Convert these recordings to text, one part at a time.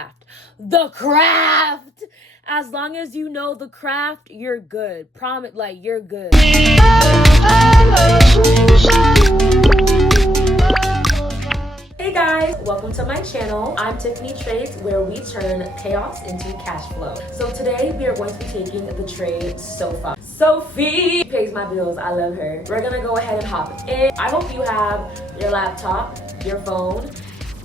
craft. The craft. As long as you know the craft, you're good. Promise, like, you're good. Hey guys, welcome to my channel. I'm Tiffany Trades, where we turn chaos into cash flow. So today we are going to be taking the trade SoFi. Sophie pays my bills. I love her. We're gonna go ahead and hop in. I hope you have your laptop, your phone,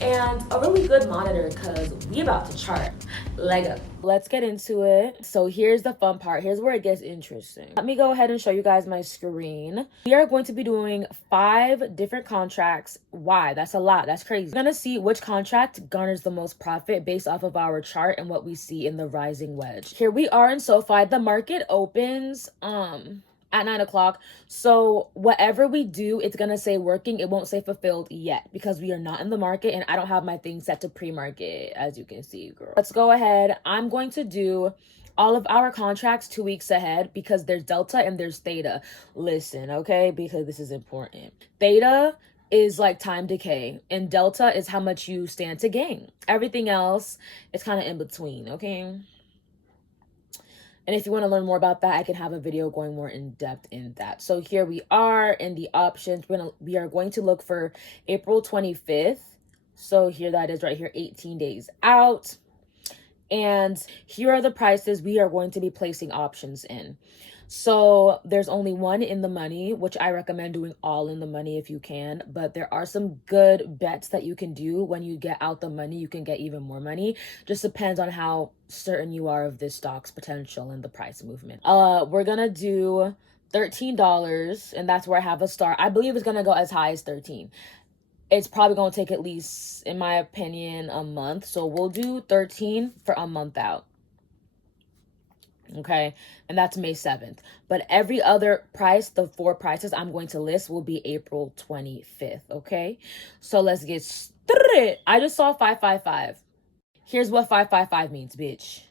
and a really good monitor because we about to chart. Lego. Let's get into it. So here's the fun part. Here's where it gets interesting. Let me go ahead and show you guys my screen. We are going to be doing 5 different contracts. Why? That's a lot. That's crazy. We're gonna see which contract garners the most profit based off of our chart and what we see in the rising wedge. Here we are in SoFi. The market opens at 9 o'clock. So whatever we do, it's gonna say working. It won't say fulfilled yet because we are not in the market and I don't have my thing set to pre-market, as you can see, girl. Let's go ahead. I'm going to do all of our contracts 2 weeks ahead because there's delta and there's theta. Listen, okay, because this is important. Theta is like time decay and delta is how much you stand to gain. Everything else is kind of in between, okay? And if you want to learn more about that, I can have a video going more in depth in that. So here we are in the options. We are going to look for April 25th. So here that is right here, 18 days out. And here are the prices we are going to be placing options in. So there's only one in the money, which I recommend doing all in the money if you can. But there are some good bets that you can do. When you get out the money, you can get even more money. Just depends on how certain you are of this stock's potential and the price movement. We're gonna do $13, and that's where I have a start. I believe it's gonna go as high as 13. It's probably gonna take at least, in my opinion, a month. So we'll do 13 for a month out. Okay, and that's May 7th. But every other price, the 4 prices I'm going to list will be April 25th. Okay, so let's get started. I just saw 555. Here's what 555 means, bitch.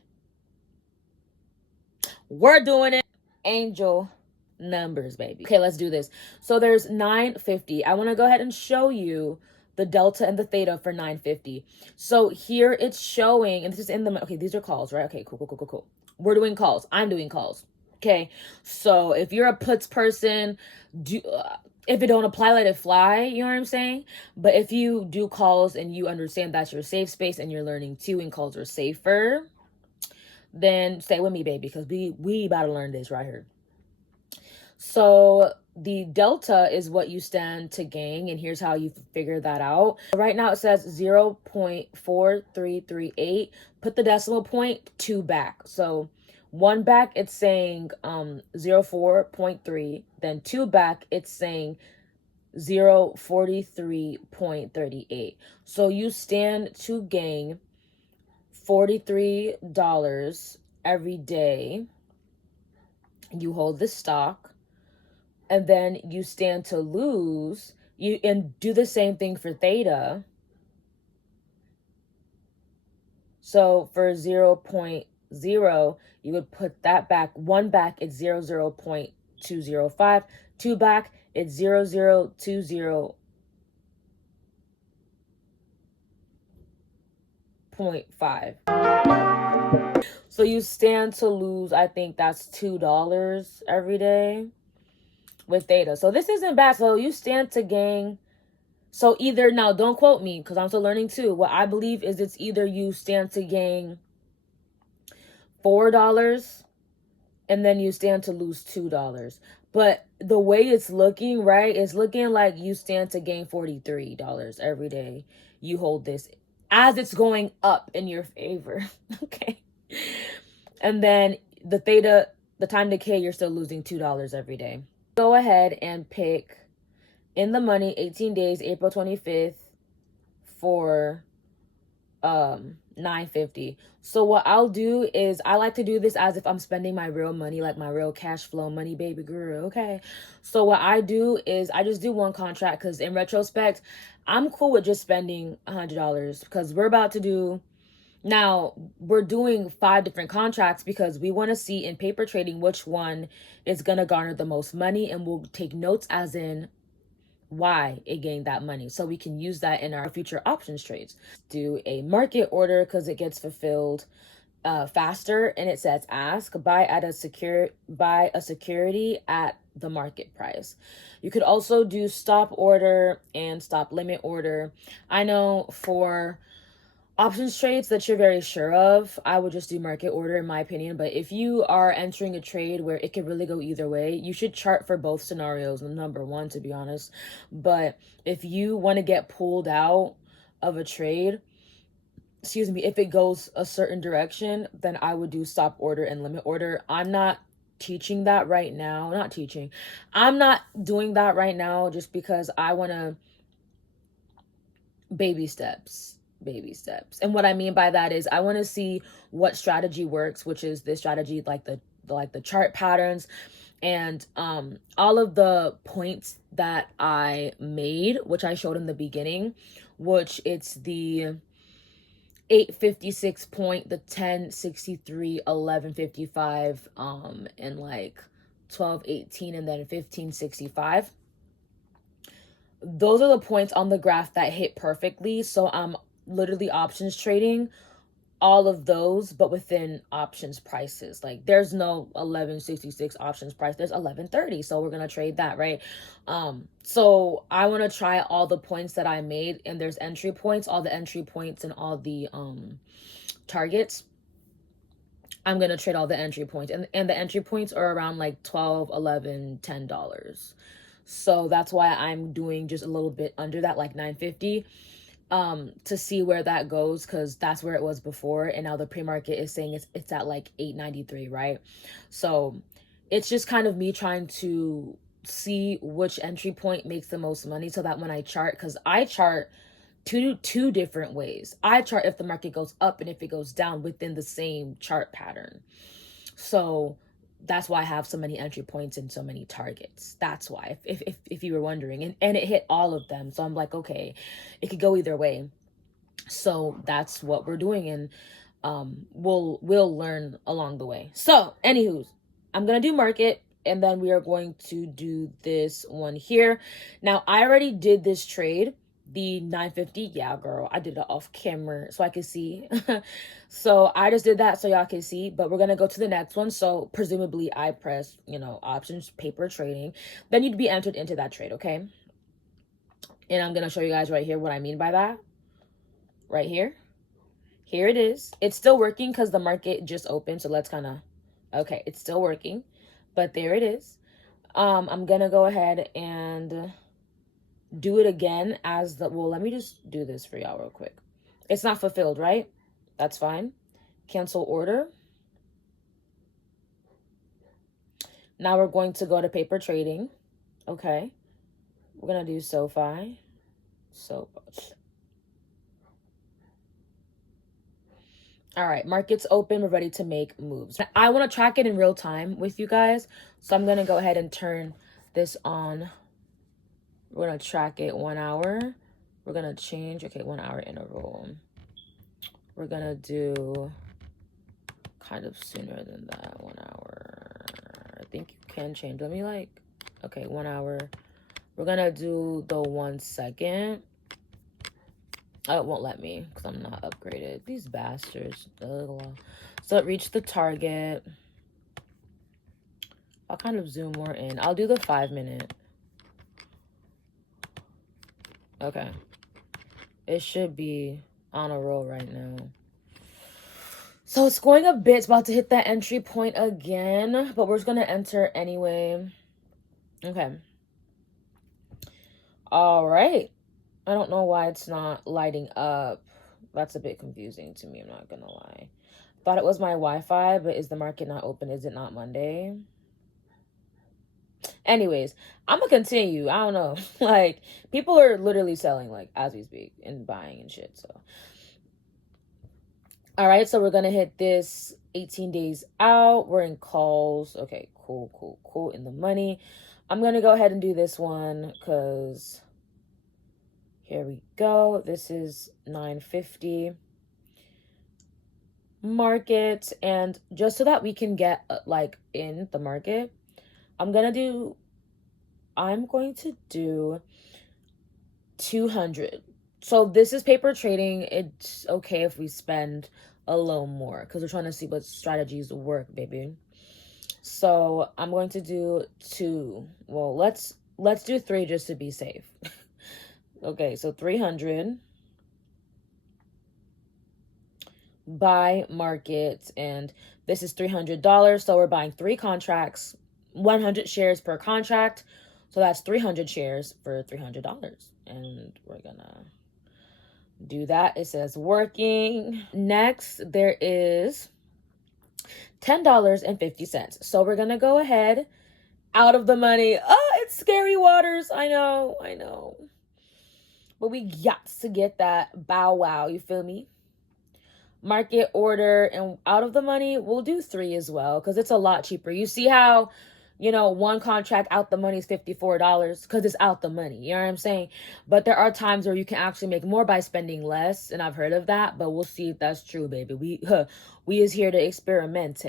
We're doing it. Angel numbers, baby. Okay, let's do this. So there's 950. I want to go ahead and show you the delta and the theta for 950. So here it's showing, and this is in the, okay, these are calls, right? Okay, cool. We're doing calls. I'm doing calls. Okay, so if you're a puts person, if it don't apply, let it fly. You know what I'm saying? But if you do calls and you understand that's your safe space and you're learning too, and calls are safer, then stay with me, baby, because we about to learn this right here. So the delta is what you stand to gain, and here's how you figure that out. Right now it says 0.4338. Put the decimal point 2 back. So 1 back, it's saying 0.4.3. Then 2 back, it's saying 0.4338. So you stand to gain $43 every day. You hold the stock. And then you stand to lose, and do the same thing for theta. So for 0.0, you would put that back. 1 back, it's 0.205. 2 back, it's 0.5. So you stand to lose, I think that's $2 every day with theta. So this isn't bad. So you stand to gain. So either, now don't quote me because I'm still learning too. What I believe is it's either you stand to gain $4 and then you stand to lose $2. But the way it's looking, right, it's looking like you stand to gain $43 every day. You hold this as it's going up in your favor. Okay. And then the theta, the time decay, you're still losing $2 every day. Go ahead and pick in the money 18 days, April 25th for 950. So what I'll do is I like to do this as if I'm spending my real money, like my real cash flow money, baby girl. Okay. So what I do is I just do one contract because in retrospect, I'm cool with just spending $100 because we're about to do, now we're doing 5 different contracts because we want to see in paper trading which one is going to garner the most money, and we'll take notes as in why it gained that money, so we can use that in our future options trades. Do a market order because it gets fulfilled faster, and it says ask buy a security at the market price. You could also do stop order and stop limit order. I know for options trades that you're very sure of, I would just do market order in my opinion. But if you are entering a trade where it could really go either way, you should chart for both scenarios, number one, to be honest. But if you want to get pulled out of a trade, excuse me, if it goes a certain direction, then I would do stop order and limit order. I'm not teaching that right now. I'm not doing that right now just because I want to baby steps. And what I mean by that is I want to see what strategy works, which is this strategy, like the chart patterns and all of the points that I made, which I showed in the beginning, which it's the 856 point, the 1063, 1155, and like 1218, and then 1565. Those are the points on the graph that hit perfectly. So I'm literally options trading all of those, but within options prices. Like there's no 1166 options price, there's 1130, so we're gonna trade that, right? So I want to try all the points that I made, and there's entry points, all the entry points and all the targets. I'm gonna trade all the entry points, and the entry points are around like 12, 11, $10. So that's why I'm doing just a little bit under that, like 950, to see where that goes, because that's where it was before, and now the pre-market is saying it's at like 893, right? So it's just kind of me trying to see which entry point makes the most money, so that when I chart, because I chart two different ways. I chart if the market goes up and if it goes down within the same chart pattern. So that's why I have so many entry points and so many targets. That's why, if you were wondering, and it hit all of them. So I'm like, okay, it could go either way. So that's what we're doing, and we'll learn along the way. So anywho's, I'm gonna do market, and then we are going to do this one here. Now I already did this trade, the 950. Yeah, girl, I did it off camera so I could see. So I just did that so y'all can see, but we're gonna go to the next one. So presumably I press, options paper trading, then you'd be entered into that trade, okay? And I'm gonna show you guys right here what I mean by that. Right here it is. It's still working because the market just opened, so let's kind of, okay, it's still working, but there it is. I'm gonna go ahead and do it again as well, let me just do this for y'all real quick. It's not fulfilled, right? That's fine. Cancel order. Now we're going to go to paper trading. Okay, we're gonna do SoFi. All right, market's open. We're ready to make moves. I want to track it in real time with you guys, so I'm gonna go ahead and turn this on. We're gonna track it 1 hour. We're gonna change, okay, 1 hour interval. We're gonna do kind of sooner than that, 1 hour. I think you can change. Let me okay, 1 hour. We're gonna do the 1 second. Oh, it won't let me because I'm not upgraded. These bastards. Ugh. So it reached the target. I'll kind of zoom more in. I'll do the 5 minute. Okay. It should be on a roll right now. So it's going a bit. It's about to hit that entry point again, but we're just going to enter anyway. Okay. All right. I don't know why it's not lighting up. That's a bit confusing to me, I'm not going to lie. Thought it was my Wi-Fi, but is the market not open? Is it not Monday? Anyways, I'm gonna continue. I don't know. Like, people are literally selling, like, as we speak, and buying and shit, so. All right, so we're gonna hit this 18 days out. We're in calls. Okay, cool. In the money. I'm gonna go ahead and do this one, because here we go. This is 950 market, and just so that we can get, like, in the market, I'm going to do 200. So this is paper trading. It's okay if we spend a little more because we're trying to see what strategies work, baby. So I'm going to do 2. Well, let's do 3 just to be safe. Okay, so 300 buy market, and this is $300. So we're buying 3 contracts, 100 shares per contract. So that's 300 shares for $300, and we're gonna do that. It says working. Next, there is $10.50. So we're gonna go ahead, out of the money. Oh, it's scary waters. I know. But we got to get that bow wow. You feel me? Market order, and out of the money, we'll do 3 as well because it's a lot cheaper. You see how, one contract out the money is $54 because it's out the money. You know what I'm saying? But there are times where you can actually make more by spending less, and I've heard of that, but we'll see if that's true, baby. We is here to experiment.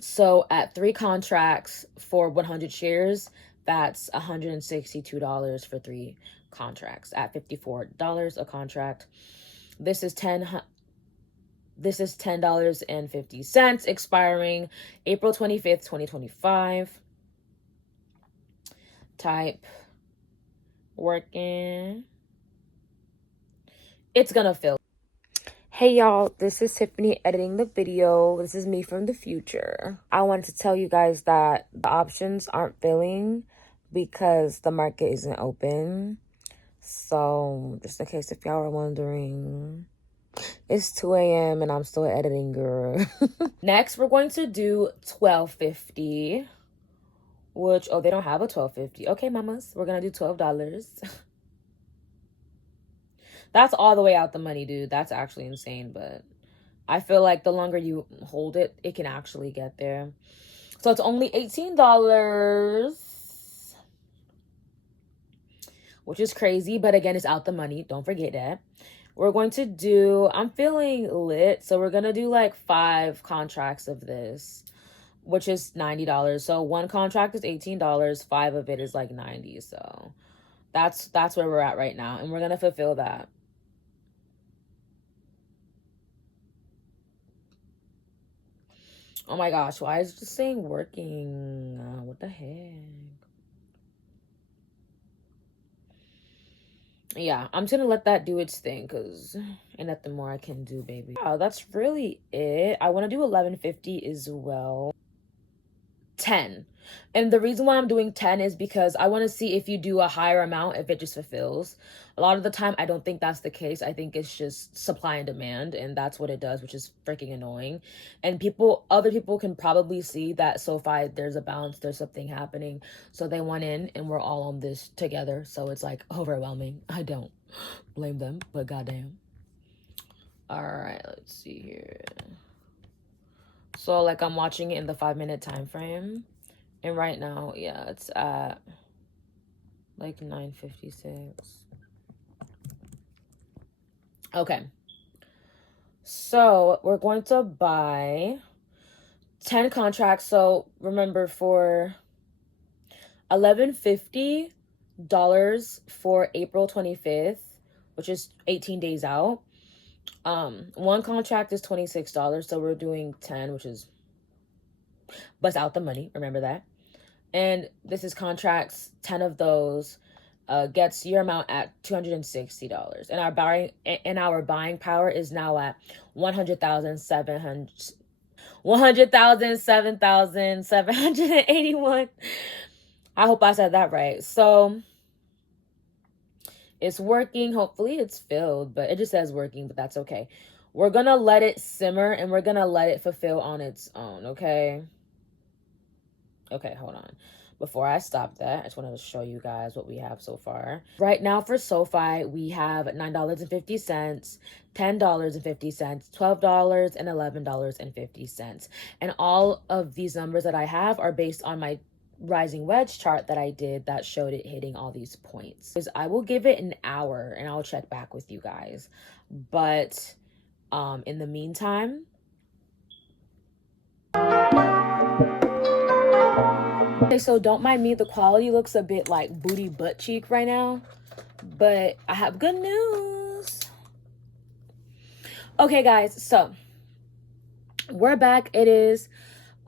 So at 3 contracts for 100 shares, that's $162 for 3 contracts at $54 a contract. This is $10.50, expiring April 25th, 2025. Type working. It's gonna fill. Hey y'all, this is Tiffany editing the video. This is me from the future. I wanted to tell you guys that the options aren't filling because the market isn't open. So just in case if y'all are wondering, it's 2 a.m. and I'm still editing, girl. Next, we're going to do $12.50, which, they don't have a $12.50. Okay, mamas, we're gonna do $12. That's all the way out the money, dude. That's actually insane, but I feel like the longer you hold it, it can actually get there. So it's only $18, which is crazy, but again, it's out the money. Don't forget that. We're going to do, I'm feeling lit, so we're going to do like 5 contracts of this, which is $90. So 1 contract is $18, 5 of it is like $90. So that's where we're at right now, and we're going to fulfill that. Oh my gosh, why is it just saying working? What the heck? Yeah, I'm just gonna let that do its thing because ain't nothing more I can do, baby. Wow, that's really it. I want to do $11.50 as well. 10. And the reason why I'm doing 10 is because I want to see if you do a higher amount, if it just fulfills. A lot of the time, I don't think that's the case. I think it's just supply and demand, and that's what it does, which is freaking annoying. And other people can probably see that SoFi, there's a balance, there's something happening. So they want in, and we're all on this together. So it's like overwhelming. I don't blame them, but goddamn. All right, let's see here. So like I'm watching it in the 5-minute time frame, and right now, yeah, it's at like 9:56. Okay, so we're going to buy 10 contracts. So remember, for $11.50 for April 25th, which is 18 days out. 1 contract is $26, so we're doing 10, which is bust out the money, remember that. And this is contracts, 10 of those gets your amount at $260. And our buying power is now at 100,781. I hope I said that right. So it's working. Hopefully it's filled, but it just says working, but that's okay. We're going to let it simmer, and we're going to let it fulfill on its own, okay? Okay, hold on. Before I stop that, I just wanted to show you guys what we have so far. Right now for SoFi, we have $9.50, $10.50, $12, and $11.50. And all of these numbers that I have are based on my rising wedge chart that I did that showed it hitting all these points. I will give it an hour and I'll check back with you guys. But in the meantime, Okay, so don't mind me, the quality looks a bit like booty butt cheek right now, but I have good news. Okay guys, so we're back. It is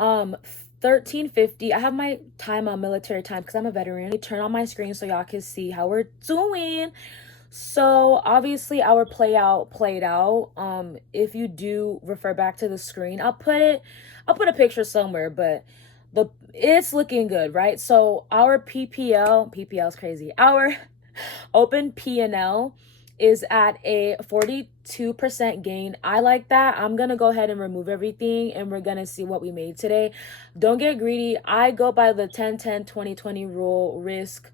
13:50. I have my time on military time because I'm a veteran. Let me turn on my screen so y'all can see how we're doing. So obviously our played out. If you do refer back to the screen, I'll put a picture somewhere, but it's looking good, right? So our PPL is crazy. Our open P&L is at a 42% gain. I like that. I'm gonna go ahead and remove everything and we're gonna see what we made today. Don't get greedy. I go by the 10-10-20-20 rule. Risk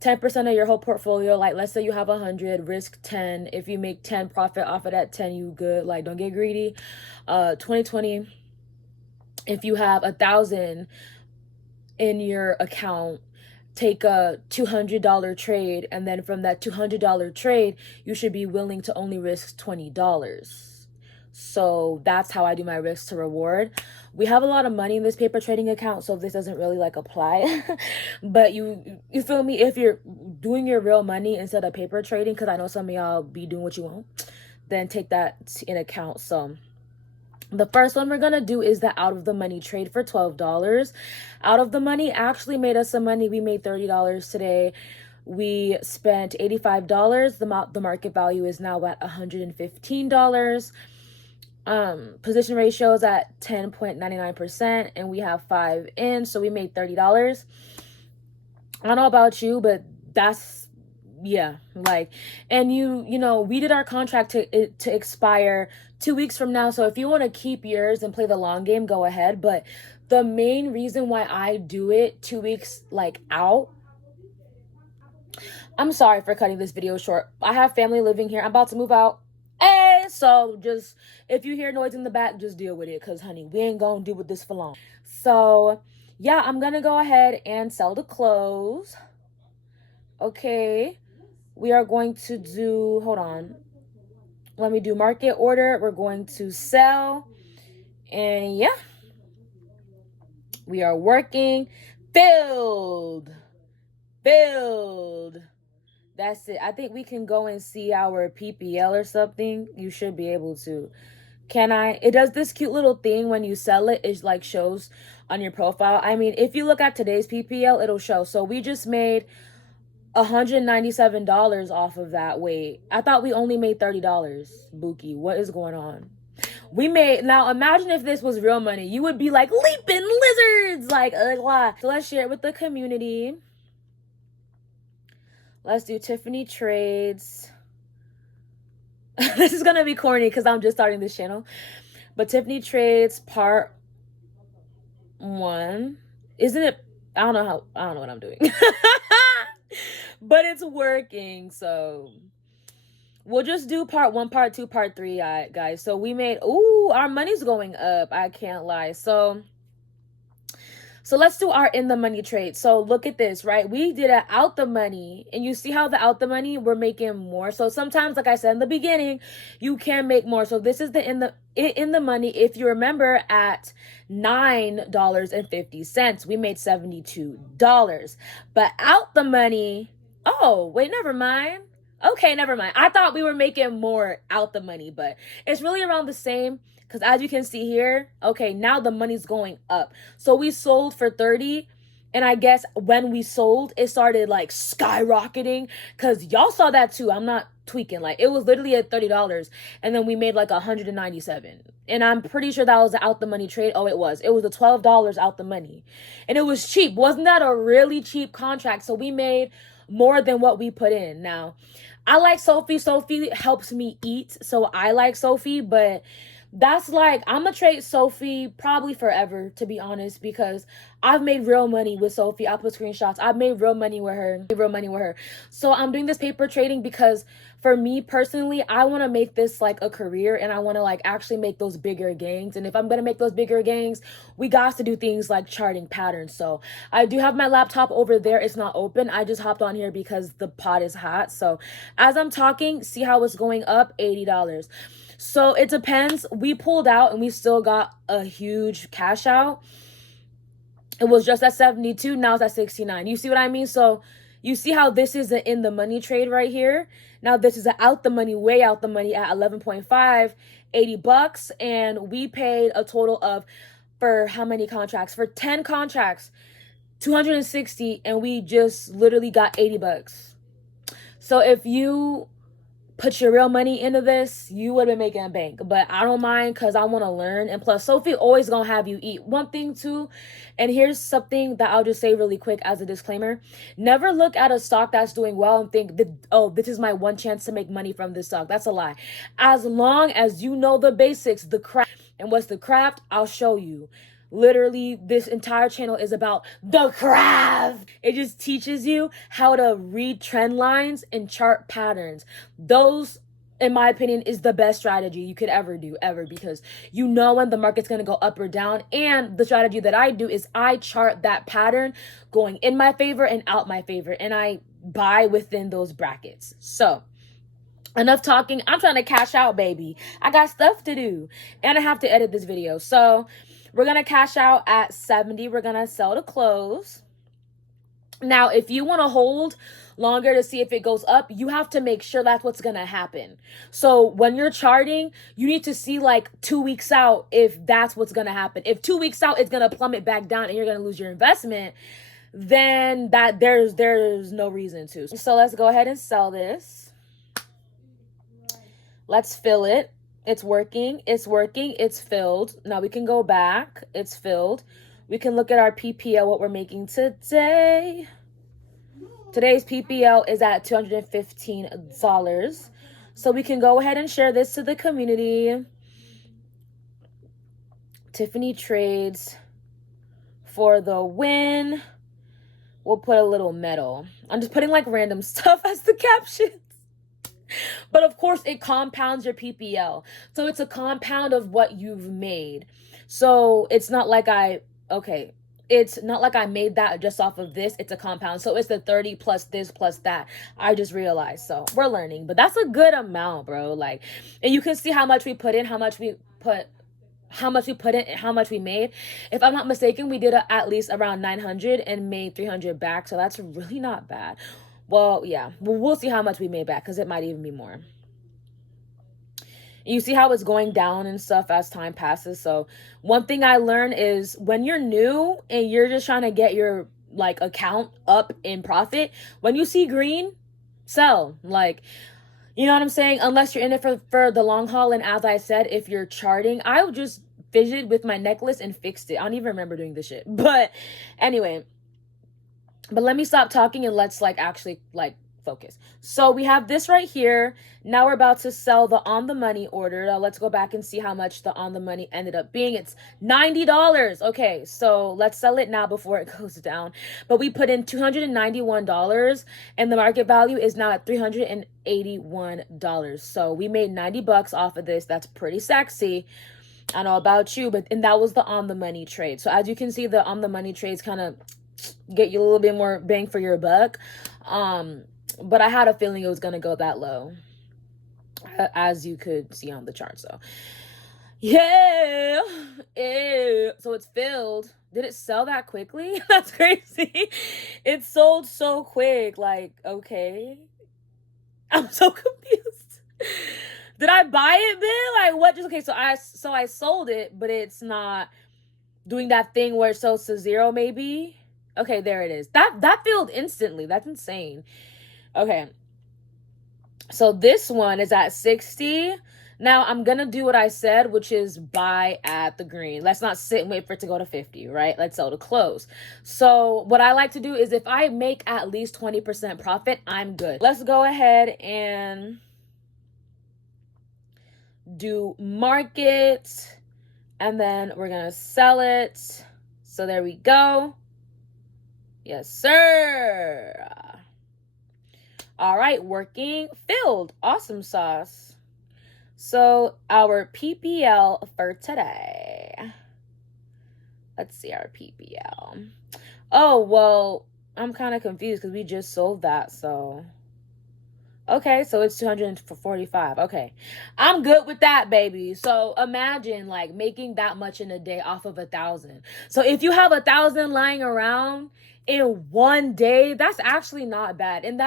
10% of your whole portfolio. Like, let's say you have 100, risk 10. If you make 10 profit off of that 10, you good. Like, don't get greedy. 2020, if you have 1,000 in your account, take a $200 trade, and then from that $200 trade, you should be willing to only risk $20. So that's how I do my risk to reward. We have a lot of money in this paper trading account, so this doesn't really like apply. But you feel me? If you're doing your real money instead of paper trading, because I know some of y'all be doing what you want, then take that in account. So the first one we're gonna do is the out of the money trade for $12. Out of the money actually made us some money. We made $30 today. We spent $85. The market value is now at $115. Position ratio is at 10.99%, and we have 5 in, so we made $30. I don't know about you, but that's, yeah, like, and you know, we did our contract to expire 2 weeks from now. So if you want to keep yours and play the long game, go ahead. But the main reason why I do it 2 weeks like out, I'm sorry for cutting this video short. I have family living here. I'm about to move out. Hey, so just, if you hear noise in the back, just deal with it, because honey, we ain't gonna deal with this for long. So yeah, I'm gonna go ahead and sell the clothes. Okay, we are going to do, hold on, let me do market order. We're going to sell, and yeah, we are working. Build. That's it. I think we can go and see our PPL or something. You should be able to. Can I? It does this cute little thing when you sell it. It like shows on your profile. I mean, if you look at today's PPL, it'll show. So we just made $197 off of that. Wait, I thought we only made $30. Buki, what is going on? We made, now imagine if this was real money. You would be like leaping lizards, like why? So let's share it with the community. Let's do Tiffany Trades. This is gonna be corny because I'm just starting this channel, but Tiffany Trades part 1, isn't it? I don't know what I'm doing. But it's working, so we'll just do part 1, part 2, part 3, guys. So we made, ooh, our money's going up, I can't lie. So let's do our in the money trade. So look at this, right? We did an out the money, and you see how the out the money, we're making more. So sometimes, like I said in the beginning, you can make more. So this is the in the money. If you remember, at $9.50, we made $72. But out the money, oh wait, never mind. Okay, never mind. I thought we were making more out the money, but it's really around the same. Because as you can see here, okay, now the money's going up. So we sold for 30, and I guess when we sold, it started like skyrocketing, because y'all saw that too. I'm not tweaking. Like, it was literally at $30, and then we made like 197. And I'm pretty sure that was the out the money trade. Oh, it was the $12 out the money, and it was cheap. Wasn't that a really cheap contract? So we made more than what we put in. Now, I like SoFi. SoFi helps me eat, so I like SoFi, but that's like, I'm gonna trade SoFi probably forever, to be honest, because I've made real money with SoFi. I'll put screenshots. I've made real money with her. So I'm doing this paper trading because for me personally, I want to make this like a career, and I want to like actually make those bigger gains. And if I'm gonna make those bigger gains, we got to do things like charting patterns. So I do have my laptop over there. It's not open. I just hopped on here because the pot is hot. So as I'm talking, see how it's going up? $80. So it depends. We pulled out and we still got a huge cash out. It was just at 72. Now it's at 69. You see what I mean? So you see how this is an in the money trade right here. Now this is an out the money, way out the money at 11.5, 80 bucks. And we paid a total of, for how many contracts? For 10 contracts, 260. And we just literally got 80 bucks. So if you put your real money into this, you would have been making a bank. But I don't mind because I want to learn. And plus, SoFi always gonna have you eat. One thing too, and here's something that I'll just say really quick as a disclaimer: never look at a stock that's doing well and think that, oh, this is my one chance to make money from this stock. That's a lie. As long as you know the basics, the craft. And what's the craft? I'll show you. Literally, this entire channel is about the craft. It just teaches you how to read trend lines and chart patterns. Those, in my opinion, is the best strategy you could ever do, ever, because you know when the market's going to go up or down. And the strategy that I do is I chart that pattern going in my favor and out my favor, and I buy within those brackets. So enough talking. I'm trying to cash out, baby. I got stuff to do, and I have to edit this video. So we're going to cash out at 70. We're going to sell to close. Now, if you want to hold longer to see if it goes up, you have to make sure that's what's going to happen. So when you're charting, you need to see like 2 weeks out if that's what's going to happen. If 2 weeks out, it's going to plummet back down and you're going to lose your investment, then that there's no reason to. So let's go ahead and sell this. Let's fill it. It's working. It's working. It's filled. Now we can go back. It's filled. We can look at our PPL, what we're making today. Today's PPL is at $215. So we can go ahead and share this to the community. Tiffany Trades for the win. We'll put a little medal. I'm just putting like random stuff as the caption. But of course, it compounds your PPL. So it's a compound of what you've made. So it's not like it's not like I made that just off of this. It's a compound. So it's the 30 plus this plus that. I just realized. So we're learning. But that's a good amount, bro. Like, and you can see how much we put in, how much we put in, and how much we made. If I'm not mistaken, we did at least around 900 and made 300 back. So that's really not bad. Well, yeah, we'll see how much we made back because it might even be more. You see how it's going down and stuff as time passes. So one thing I learned is when you're new and you're just trying to get your like account up in profit, when you see green, sell. Like, you know what I'm saying? Unless you're in it for the long haul. And as I said, if you're charting, I would just fidget with my necklace and fixed it. I don't even remember doing this shit. But anyway. But let me stop talking and let's like actually like focus. So we have this right here. Now we're about to sell the on the money order. Now let's go back and see how much the on the money ended up being. It's $90. Okay, so let's sell it now before it goes down. But we put in $291 and the market value is now at $381. So we made 90 bucks off of this. That's pretty sexy. I don't know about you, and that was the on the money trade. So as you can see, the on the money trades kind of get you a little bit more bang for your buck. But I had a feeling it was going to go that low, as you could see on the chart. So yeah. So it's filled. Did it sell that quickly? That's crazy. It sold so quick. Like, okay, I'm so confused. Did I buy it then? Like, what? Just okay. So I sold it, but it's not doing that thing where it sells to zero. Maybe. Okay, there it is. That filled instantly. That's insane. Okay. So this one is at 60. Now I'm going to do what I said, which is buy at the green. Let's not sit and wait for it to go to 50, right? Let's sell to close. So what I like to do is if I make at least 20% profit, I'm good. Let's go ahead and do market. And then we're going to sell it. So there we go. Yes, sir. All right, working, filled. Awesome sauce. So our PPL for today. Let's see our PPL. Oh, well, I'm kind of confused because we just sold that. So Okay, so it's 245. Okay, I'm good with that, baby. So imagine like making that much in a day off of 1,000. So if you have 1,000 lying around in one day, that's actually not bad. And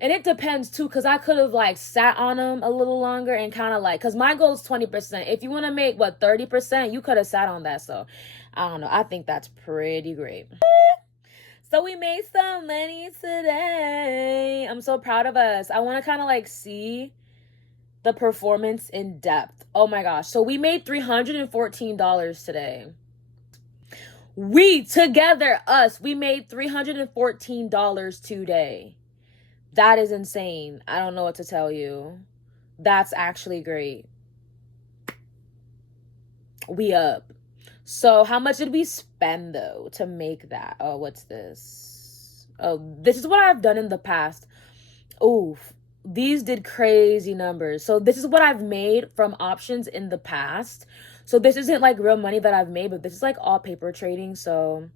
it depends too, because I could have like sat on them a little longer and kind of like, because my goal is 20%. If you want to make 30%, you could have sat on that. So I don't know. I think that's pretty great. So we made some money today. I'm so proud of us. I want to kind of like see the performance in depth. Oh my gosh. So we made $314 today. We made $314 today. That is insane. I don't know what to tell you. That's actually great. We up. So how much did we spend though to make that? Oh, what's this? Oh, this is what I've done in the past. Oof. These did crazy numbers. So this is what I've made from options in the past. So this isn't like real money that I've made, but this is like all paper trading. So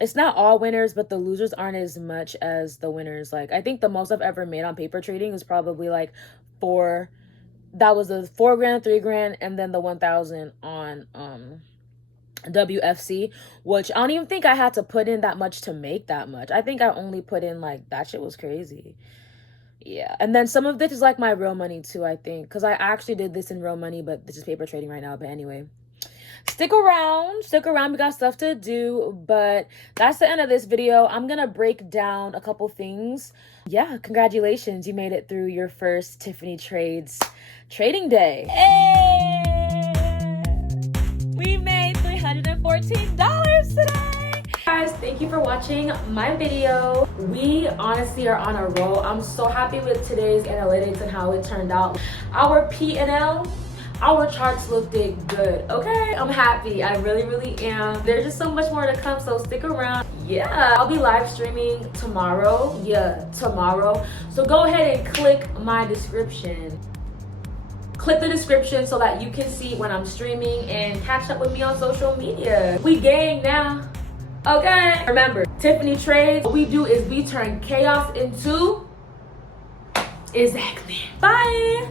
it's not all winners, but the losers aren't as much as the winners. Like I think the most I've ever made on paper trading is probably like that was the $4,000, $3,000, and then the 1,000 on WFC, which I don't even think I had to put in that much to make that much. I think I only put in like, that shit was crazy. Yeah. And then some of this is like my real money too, I think, because I actually did this in real money, but this is paper trading right now. But anyway, stick around, we got stuff to do. But that's the end of this video. I'm gonna break down a couple things. Yeah, congratulations, you made it through your first Tiffany Trades trading day. Hey, we made $314 today. Guys, thank you for watching my video. We honestly are on a roll. I'm so happy with today's analytics and how it turned out. Our P&L, our charts looked good. Okay, I'm happy. I really am. There's just so much more to come, so stick around. Yeah, I'll be live streaming tomorrow. Tomorrow. So go ahead and click my description. Click the description so that you can see when I'm streaming and catch up with me on social media. We gang now. Okay, remember, Tiffany Trades, what we do is we turn chaos into exactly. Bye.